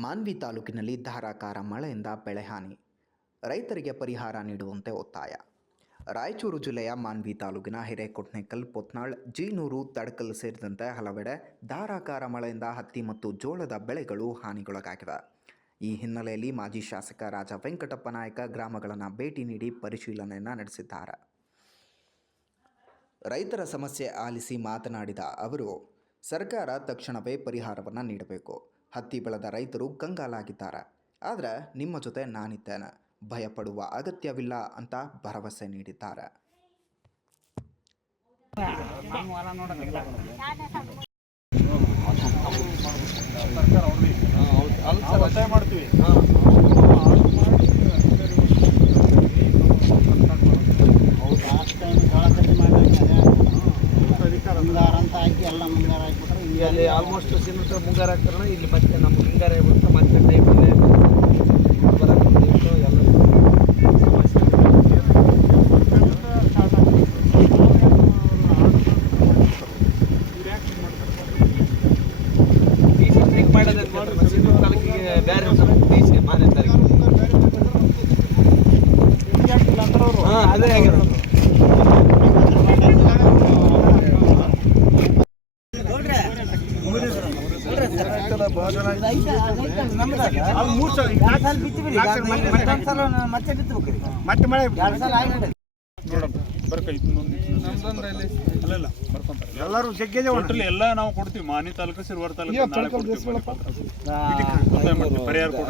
ಮಾನ್ವಿ ತಾಲೂಕಿನಲ್ಲಿ ಧಾರಾಕಾರ ಮಳೆಯಿಂದ ಬೆಳೆಹಾನಿ, ರೈತರಿಗೆ ಪರಿಹಾರ ನೀಡುವಂತೆ ಒತ್ತಾಯ. ರಾಯಚೂರು ಜಿಲ್ಲೆಯ ಮಾನ್ವಿ ತಾಲೂಕಿನ ಹಿರೇಕೊಟ್ನೆಕಲ್, ಪೊತ್ನಾಳ್, ಜೀನೂರು, ತಡಕಲ್ ಸೇರಿದಂತೆ ಹಲವೆಡೆ ಧಾರಾಕಾರ ಮಳೆಯಿಂದ ಹತ್ತಿ ಮತ್ತು ಜೋಳದ ಬೆಳೆಗಳು ಹಾನಿಗೊಳಗಾಗಿವೆ. ಈ ಹಿನ್ನೆಲೆಯಲ್ಲಿ ಮಾಜಿ ಶಾಸಕ ರಾಜ ವೆಂಕಟಪ್ಪ ನಾಯಕ ಗ್ರಾಮಗಳನ್ನು ಭೇಟಿ ನೀಡಿ ಪರಿಶೀಲನೆಯನ್ನು ನಡೆಸಿದ್ದಾರೆ. ರೈತರ ಸಮಸ್ಯೆ ಆಲಿಸಿ ಮಾತನಾಡಿದ ಅವರು, ಸರ್ಕಾರ ತಕ್ಷಣವೇ ಪರಿಹಾರವನ್ನು ನೀಡಬೇಕು. ಹತ್ತಿ ಬೆಳೆದ ರೈತರು ಕಂಗಾಲಾಗಿದ್ದಾರೆ. ಆದರೆ ನಿಮ್ಮ ಜೊತೆ ನಾನಿದ್ದೇನೆ, ಭಯಪಡುವ ಅಗತ್ಯವಿಲ್ಲ ಅಂತ ಭರವಸೆ ನೀಡಿದ್ದಾರೆ. ಇಲ್ಲಿ ಆಲ್ಮೋಸ್ಟ್ ಸಿಮೆಂಟ್ ಮುಂಗಾರ ಹಾಕ್ತಾರ, ಇಲ್ಲಿ ಮತ್ತೆ ನಮ್ಮ ಹಿಂಗಾರ ಆಗ್ಬಿಡುತ್ತೆ, ಮತ್ತೆ ಟೈಮಲ್ಲಿ ಎಲ್ಲ ತಾಲೂಕಿಗೆ ಬೇರೆ ಮಾನ್ಯತಾರೆ. ಅದೇ ಆಗಿರೋದು. ಮತ್ತೆ ಮಳೆ ಎಲ್ಲರೂ ಜಗ್ಗೇಜ್ ಒಟ್ಟಲ್ಲಿ ಎಲ್ಲ ನಾವು ಕೊಡ್ತೀವಿ. ಮಾನ್ಯ ತಾಲೂಕು, ಸಿರ್ವಾರ್ ತಾಲೂಕು ಪರಿಹಾರ ಕೊಡ್ತೀವಿ.